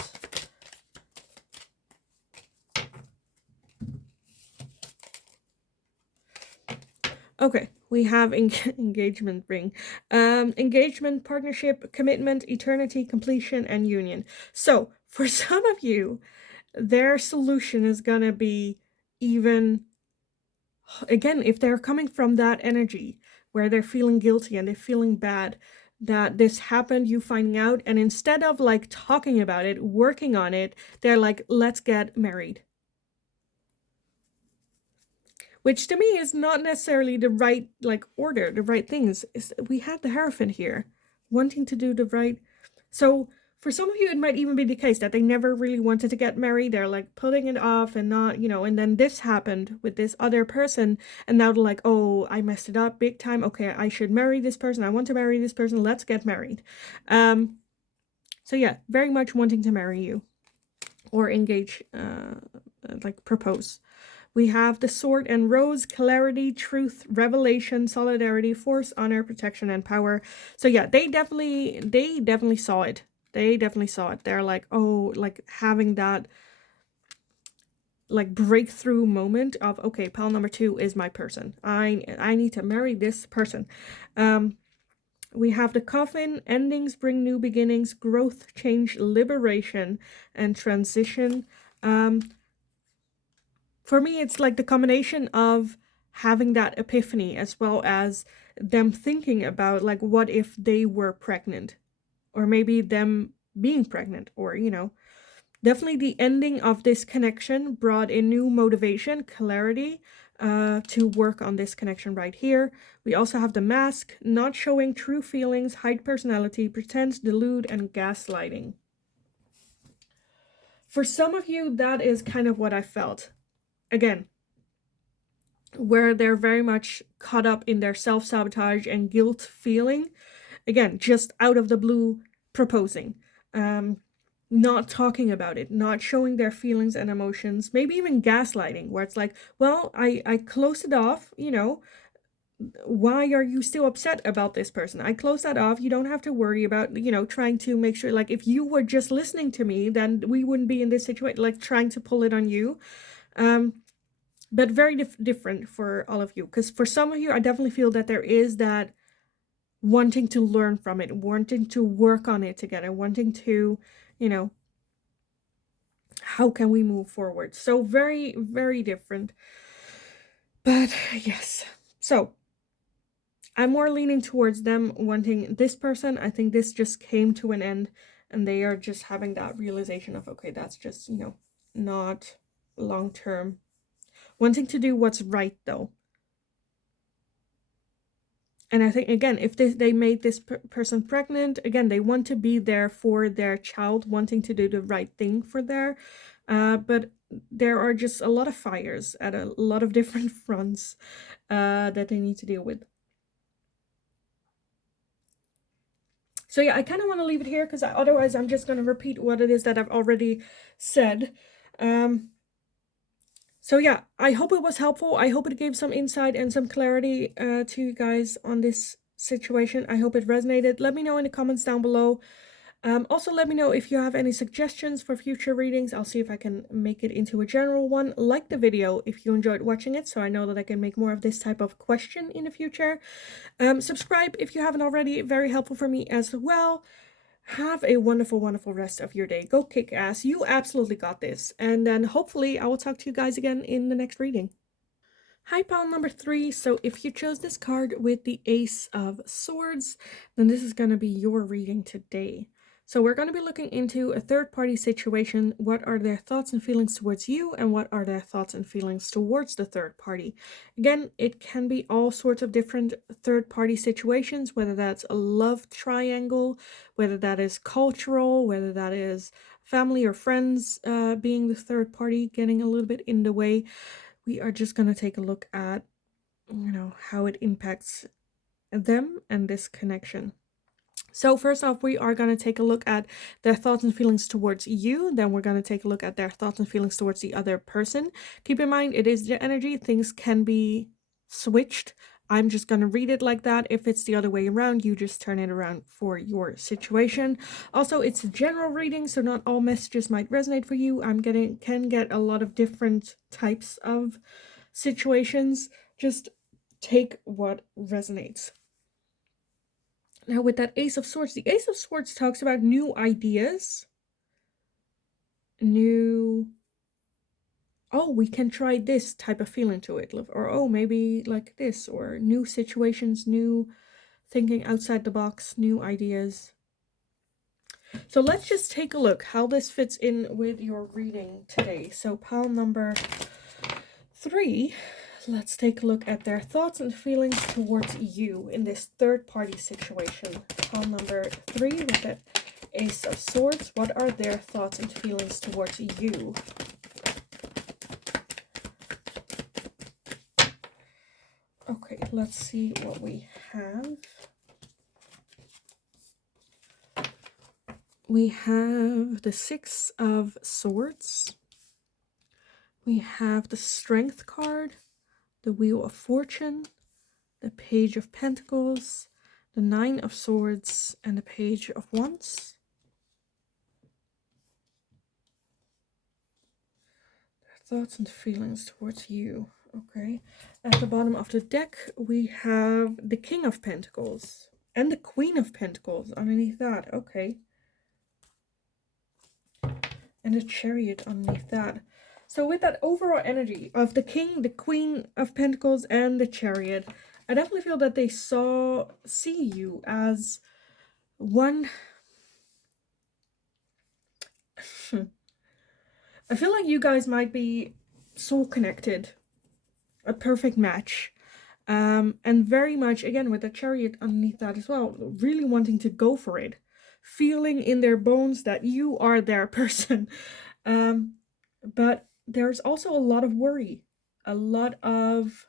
Okay, we have engagement ring. Engagement, partnership, commitment, eternity, completion, and union. So, for some of you, their solution is gonna be even, again, if they're coming from that energy where they're feeling guilty and they're feeling bad that this happened, you finding out, and instead of like talking about it, working on it, they're like, let's get married. Which to me is not necessarily the right like order, the right things. We had the Hierophant here wanting to do the right. So for some of you, it might even be the case that they never really wanted to get married. They're like putting it off and not, and then this happened with this other person. And now they're like, oh, I messed it up big time. Okay, I should marry this person. I want to marry this person. Let's get married. So yeah, very much wanting to marry you or engage, like propose. We have the Sword and Rose, clarity, truth, revelation, solidarity, force, honor, protection, and power. So yeah, they definitely saw it. They definitely saw it. They're like, oh, like having that like breakthrough moment of, okay, pile number 2 is my person. I need to marry this person. We have the Coffin, endings bring new beginnings, growth, change, liberation, and transition. For me, it's like the combination of having that epiphany as well as them thinking about like, what if they were pregnant, or maybe them being pregnant, or definitely the ending of this connection brought in new motivation, clarity, to work on this connection right here. We also have the Mask, not showing true feelings, hide personality, pretends, delude, and gaslighting. For some of you, that is kind of what I felt. Again, where they're very much caught up in their self-sabotage and guilt feeling. Again, just out of the blue proposing. Not talking about it, not showing their feelings and emotions, maybe even gaslighting, where it's like, well, I closed it off, why are you still upset about this person? I closed that off. You don't have to worry about, trying to make sure, like, if you were just listening to me, then we wouldn't be in this situation, like, trying to pull it on you. But very different for all of you. Because for some of you, I definitely feel that there is that wanting to learn from it, wanting to work on it together, wanting to, how can we move forward? So very, very different. But yes. So I'm more leaning towards them wanting this person. I think this just came to an end and they are just having that realization of, okay, that's just, not long term. Wanting to do what's right though. And I think, again, if they made this person pregnant, again, they want to be there for their child, wanting to do the right thing for their, but there are just a lot of fires at a lot of different fronts that they need to deal with. So yeah, I kind of want to leave it here because otherwise I'm just going to repeat what it is that I've already said. So yeah, I hope it was helpful. I hope it gave some insight and some clarity to you guys on this situation. I hope it resonated. Let me know in the comments down below. Also, let me know if you have any suggestions for future readings. I'll see if I can make it into a general one. Like the video if you enjoyed watching it, so I know that I can make more of this type of question in the future. Subscribe if you haven't already. Very helpful for me as well. Have a wonderful, wonderful rest of your day. Go kick ass. You absolutely got this. And then hopefully I will talk to you guys again in the next reading. Hi, pile number 3. So if you chose this card with the Ace of Swords, then this is going to be your reading today. So we're going to be looking into a third-party situation. What are their thoughts and feelings towards you, and what are their thoughts and feelings towards the third party? Again, it can be all sorts of different third-party situations, whether that's a love triangle, whether that is cultural, whether that is family or friends being the third party, getting a little bit in the way. We are just going to take a look at, how it impacts them and this connection. So first off, we are going to take a look at their thoughts and feelings towards you. Then we're going to take a look at their thoughts and feelings towards the other person. Keep in mind, it is the energy. Things can be switched. I'm just going to read it like that. If it's the other way around, you just turn it around for your situation. Also, it's a general reading, so not all messages might resonate for you. Can get a lot of different types of situations. Just take what resonates. Now with that Ace of Swords, the Ace of Swords talks about new ideas, we can try this type of feeling to it, or maybe like this, or new situations, new thinking outside the box, new ideas. So let's just take a look how this fits in with your reading today. So pile number 3, let's take a look at their thoughts and feelings towards you in this third-party situation. Pile number 3 with the Ace of Swords. What are their thoughts and feelings towards you? Okay, let's see what we have. We have the Six of Swords. We have the Strength card, the Wheel of Fortune, the Page of Pentacles, the Nine of Swords, and the Page of Wands. Their thoughts and feelings towards you. Okay. At the bottom of the deck, we have the King of Pentacles and the Queen of Pentacles underneath that. Okay. And the Chariot underneath that. So with that overall energy of the King, the Queen of Pentacles, and the Chariot, I definitely feel that they see you as one. I feel like you guys might be soul connected, a perfect match, and very much, again, with the Chariot underneath that as well, really wanting to go for it, feeling in their bones that you are their person. But there's also a lot of worry, a lot of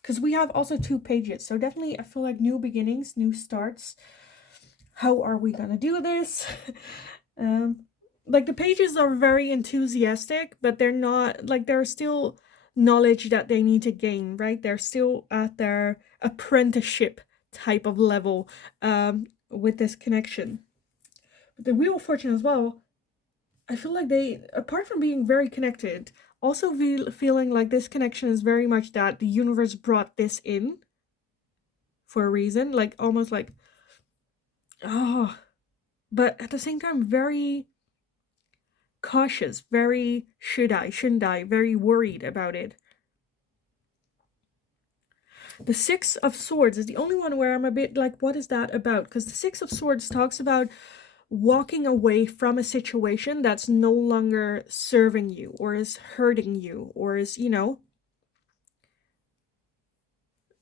because we have also 2 pages, so definitely I feel like new beginnings, new starts. How are we gonna do this? Like the pages are very enthusiastic, but they're not, like, there's still knowledge that they need to gain, right? They're still at their apprenticeship type of level with this connection. But the Wheel of Fortune as well, I feel like they, apart from being very connected, also feeling like this connection is very much that the universe brought this in for a reason, like almost like, but at the same time very cautious, very shouldn't I, very worried about it. The Six of Swords is the only one where I'm a bit like, what is that about? Because the Six of Swords talks about walking away from a situation that's no longer serving you or is hurting you or is,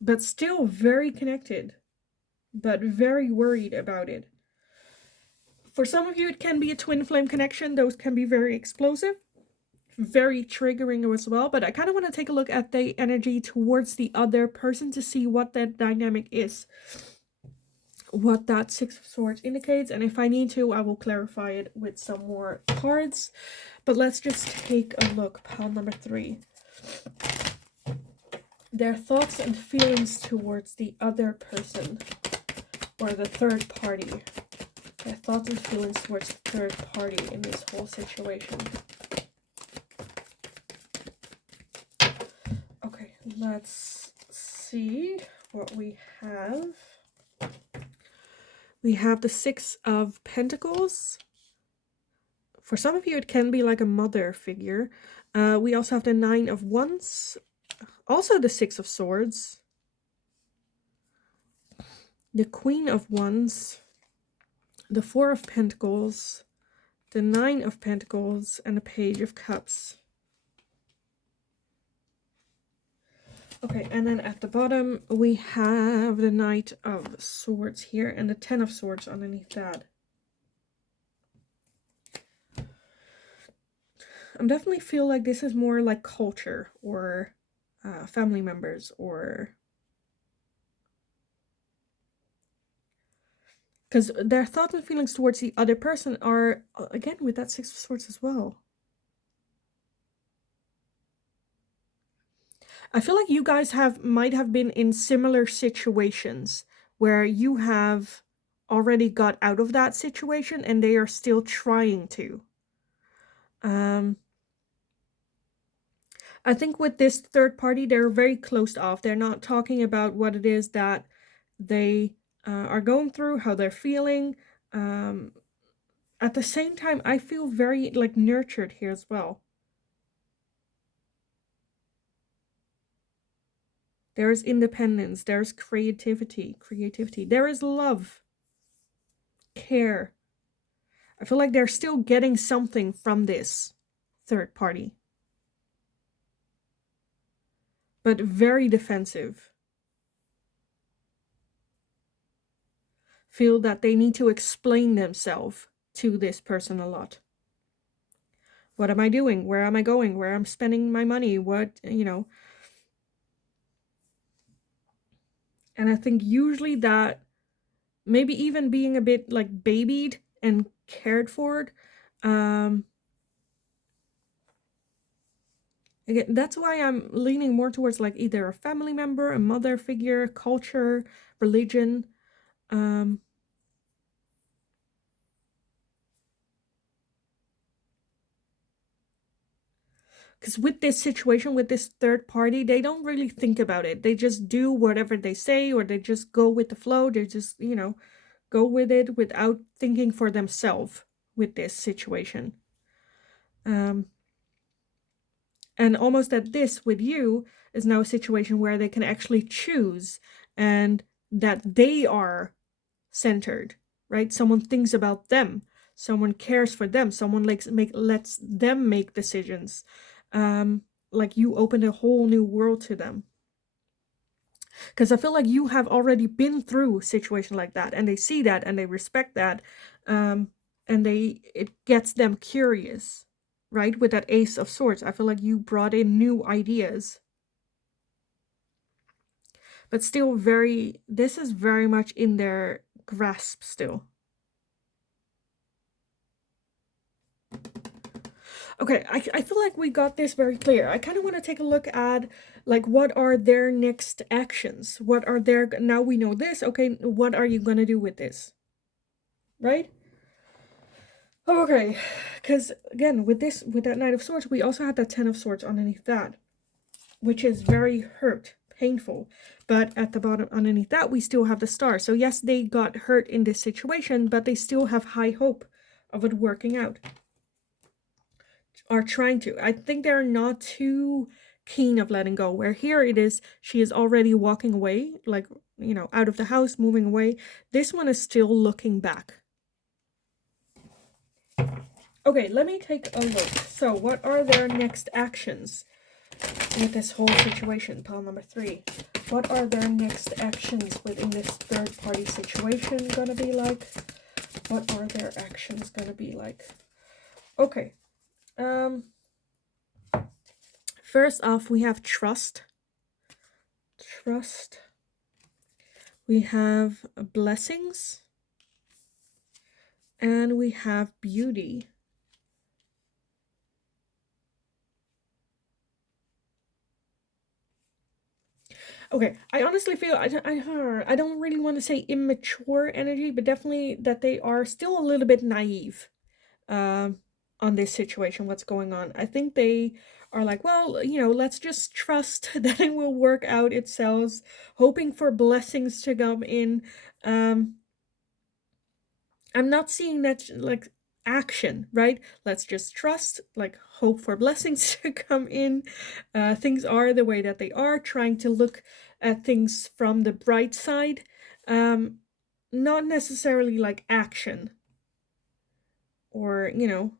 but still very connected, but very worried about it. For some of you, it can be a twin flame connection. Those can be very explosive, very triggering as well. But I kind of want to take a look at the energy towards the other person to see what that dynamic is, what that Six of Swords indicates. And if I need to, I will clarify it with some more cards. But let's just take a look. Pile number 3. Their thoughts and feelings towards the other person or the third party. Their thoughts and feelings towards the third party in this whole situation. Okay, let's see what we have. We have the Six of Pentacles. For some of you, it can be like a mother figure. We also have the Nine of Wands. Also the Six of Swords. the Queen of Wands, the Four of Pentacles, the Nine of Pentacles, and the Page of Cups. Okay, and then at the bottom, we have the Knight of Swords here and the Ten of Swords underneath that. I definitely feel like this is more like culture or family members, or because their thoughts and feelings towards the other person are, again, with that Six of Swords as well. I feel like you guys might have been in similar situations where you have already got out of that situation and they are still trying to. I think with this third party, they're very closed off. They're not talking about what it is that they are going through, how they're feeling. At the same time, I feel very like nurtured here as well. There's independence, there's creativity, there is love, care. I feel like they're still getting something from this third party, but very defensive. Feel that they need to explain themselves to this person a lot. What am I doing? Where am I going? Where I'm spending my money? What, you know. And I think usually that maybe even being a bit like babied and cared for. Again, that's why I'm leaning more towards like either a family member, a mother figure, culture, religion. Because with this situation, with this third party, they don't really think about it. They just do whatever they say, or they just go with the flow. They just, you know, go with it without thinking for themselves with this situation. And almost at this with you is now a situation where they can actually choose, and that they are centered, right? Someone thinks about them. Someone cares for them. Someone lets them make decisions. Like you opened a whole new world to them. Because I feel like you have already been through a situation like that, and they see that and they respect that, and it gets them curious, right? With that Ace of Swords, I feel like you brought in new ideas, but still this is very much in their grasp still. Okay, I feel like we got this very clear. I kind of want to take a look at, like, what are their next actions? What are their, now we know this, okay, what are you going to do with this? Right? Okay, because, again, with that Knight of Swords, we also had that Ten of Swords underneath that, which is very hurt, painful. But at the bottom, underneath that, we still have the Star. So, yes, they got hurt in this situation, but they still have high hope of it working out. Are trying to. I think they're not too keen of letting go, where here it is, she is already walking away, like, you know, out of the house, moving away. This one is still looking back. Okay, let me take a look. So what are their next actions with this whole situation? Pile number 3. What are their next actions within this third party situation gonna be like? What are their actions gonna be like? Okay. First off, we have trust. Trust. We have blessings. And we have beauty. Okay, I honestly feel, I don't really want to say immature energy, but definitely that they are still a little bit naive on this situation, what's going on. I think they are like, well, you know, let's just trust that it will work out itself, hoping for blessings to come in. I'm not seeing that, like, action, right? Let's just trust, like, hope for blessings to come in. Things are the way that they are, trying to look at things from the bright side. not necessarily like action or, you know,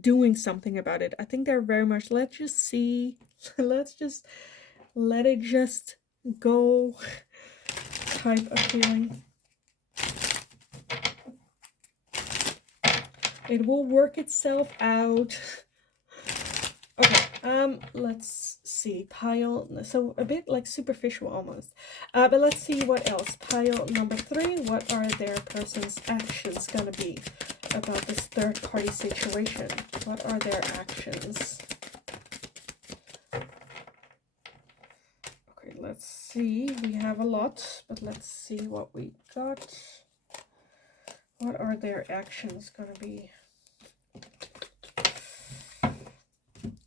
doing something about it. I think they're very much, let's just see, let's just let it just go type of feeling. It will work itself out. Okay, let's see. Pile, so a bit like superficial almost. But let's see what else. Pile number 3, what are their person's actions gonna be about this third party situation? What are their actions? Okay, let's see. We have a lot, but let's see what we got. What are their actions gonna be?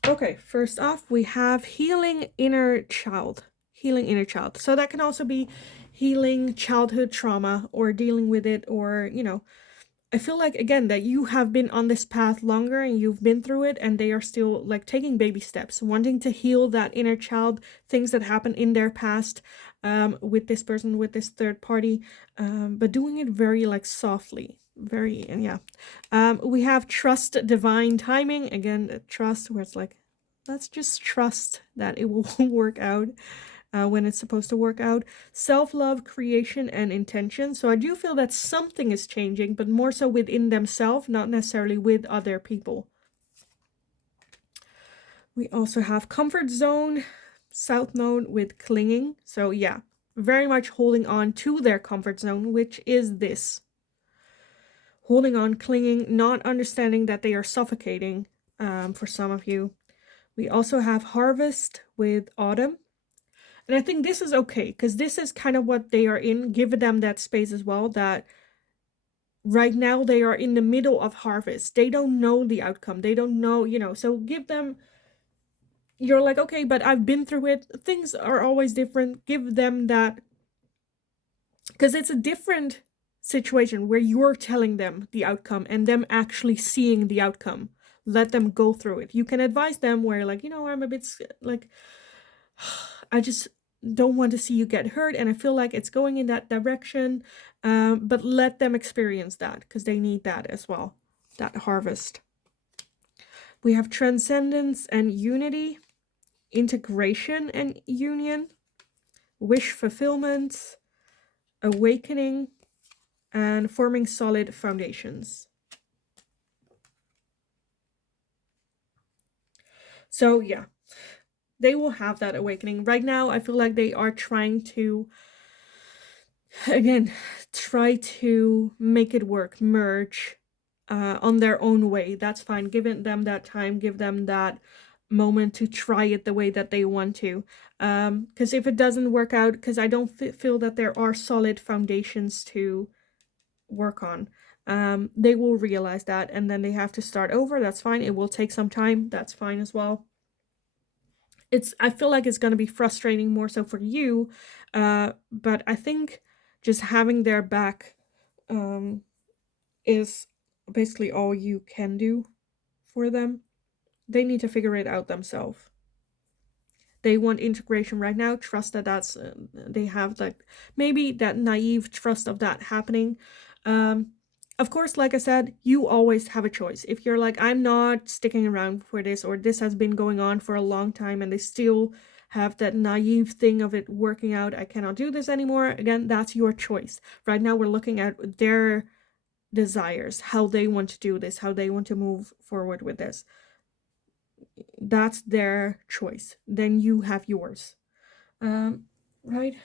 Okay, first off, we have healing inner child. Healing inner child. So that can also be healing childhood trauma or dealing with it, or, you know, I feel like, again, that you have been on this path longer and you've been through it, and they are still like taking baby steps, wanting to heal that inner child, things that happened in their past with this person, with this third party, but doing it very like softly. Very, and yeah. We have trust divine timing. Again, trust, where it's like, let's just trust that it will work out when it's supposed to work out. Self-love, creation, and intention. So I do feel that something is changing, but more so within themselves, not necessarily with other people. We also have comfort zone, south node with clinging. So yeah, very much holding on to their comfort zone, which is this. Holding on, clinging, not understanding that they are suffocating for some of you. We also have harvest with autumn. And I think this is okay, because this is kind of what they are in. Give them that space as well, that right now they are in the middle of harvest. They don't know the outcome. They don't know, you know, so give them, you're like, okay, but I've been through it. Things are always different. Give them that, because it's a different situation where you're telling them the outcome and them actually seeing the outcome. Let them go through it. You can advise them where, like, you know, I'm a bit like, I just don't want to see you get hurt, and I feel like it's going in that direction, but let them experience that, because they need that as well, that harvest. We have transcendence and unity, integration and union, wish fulfillment, awakening, and forming solid foundations. So yeah, they will have that awakening. Right now, I feel like they are trying to, again, try to make it work, merge on their own way. That's fine. Give them that time, give them that moment to try it the way that they want to. Because if it doesn't work out, because I don't feel that there are solid foundations to work on, they will realize that, and then they have to start over. That's fine. It will take some time. That's fine as well. I feel like it's going to be frustrating more so for you, but I think just having their back is basically all you can do for them. They need to figure it out themselves. They want integration right now. Trust that that's they have like maybe that naive trust of that happening. Of course, like I said, you always have a choice. If you're like, I'm not sticking around for this, or this has been going on for a long time and they still have that naive thing of it working out, I cannot do this anymore. Again, that's your choice. Right now, we're looking at their desires, how they want to do this, how they want to move forward with this. That's their choice. Then you have yours. Right?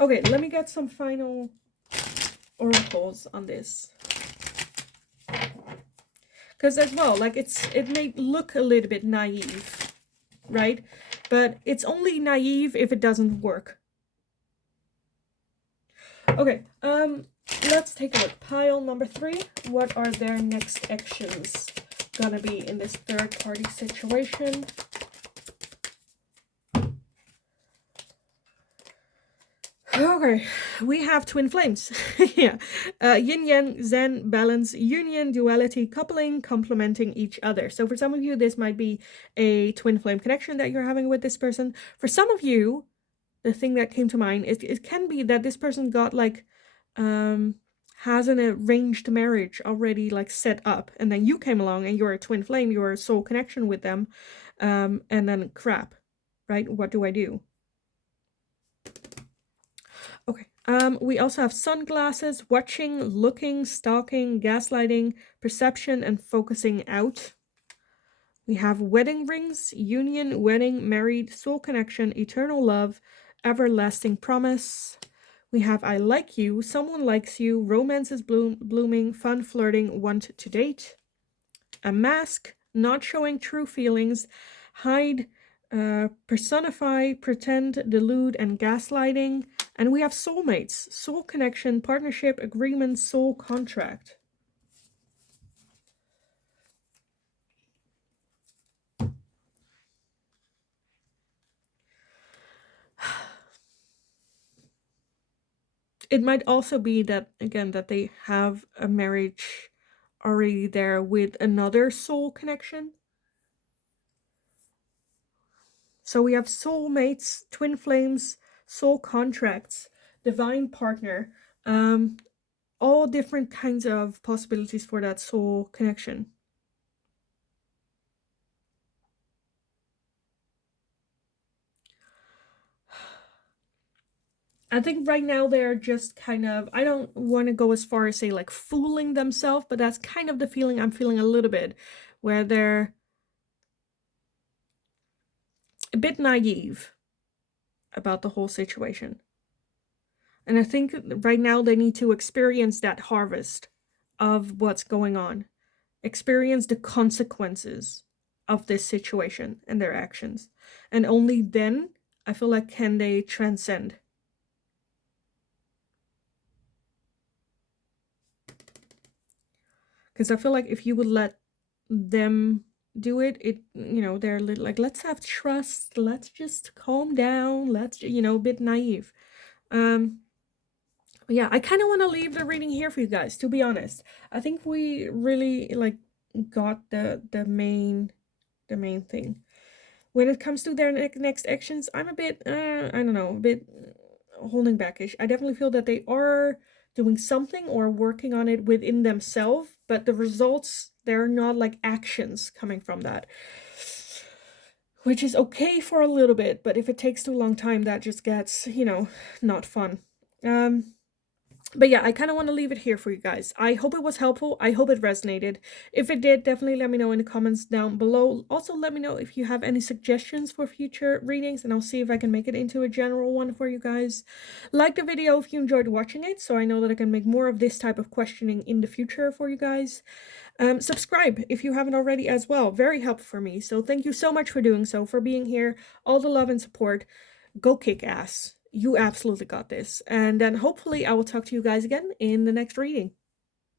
Okay, let me get some final oracles on this. Because as well, like it may look a little bit naive, right? But it's only naive if it doesn't work. Okay, let's take a look. Pile number 3. What are their next actions gonna be in this third party situation? Okay, we have twin flames. Yeah. Yin yang, zen, balance, union, duality, coupling, complementing each other. So for some of you, this might be a twin flame connection that you're having with this person. For some of you, the thing that came to mind is it can be that this person got like has an arranged marriage already like set up, and then you came along and you're a twin flame, you're a soul connection with them, and then crap, right? What do I do? Okay. We also have sunglasses, watching, looking, stalking, gaslighting, perception, and focusing out. We have wedding rings, union, wedding, married, soul connection, eternal love, everlasting promise. We have I like you, someone likes you, romance is blooming, fun flirting, want to date. A mask, not showing true feelings, hide, personify, pretend, delude, and gaslighting. And we have soulmates, soul connection, partnership, agreement, soul contract. It might also be that, again, that they have a marriage already there with another soul connection. So we have soulmates, twin flames, soul contracts, divine partner, all different kinds of possibilities for that soul connection. I think right now they're just kind of, I don't want to go as far as say like fooling themselves, but that's kind of the feeling I'm feeling a little bit, where they're a bit naive about the whole situation. And I think right now they need to experience that harvest of what's going on, experience the consequences of this situation and their actions. And only then, I feel like, can they transcend. Because I feel like if you would let them do it, they're like, let's have trust, let's just calm down, let's, a bit naive. Yeah, I kind of want to leave the reading here for you guys, to be honest. I think we really like got the main thing. When it comes to their next actions, I'm a bit I don't know, a bit holding backish. I definitely feel that they are doing something or working on it within themselves, but the results, they're not like actions coming from that, which is okay for a little bit, but if it takes too long time, that just gets, not fun. But yeah, I kind of want to leave it here for you guys. I hope it was helpful. I hope it resonated. If it did, definitely let me know in the comments down below. Also, let me know if you have any suggestions for future readings, and I'll see if I can make it into a general one for you guys. Like the video if you enjoyed watching it, so I know that I can make more of this type of questioning in the future for you guys. Subscribe if you haven't already as well. Very helpful for me. So thank you so much for doing so, for being here. All the love and support. Go kick ass. You absolutely got this. And then hopefully I will talk to you guys again in the next reading.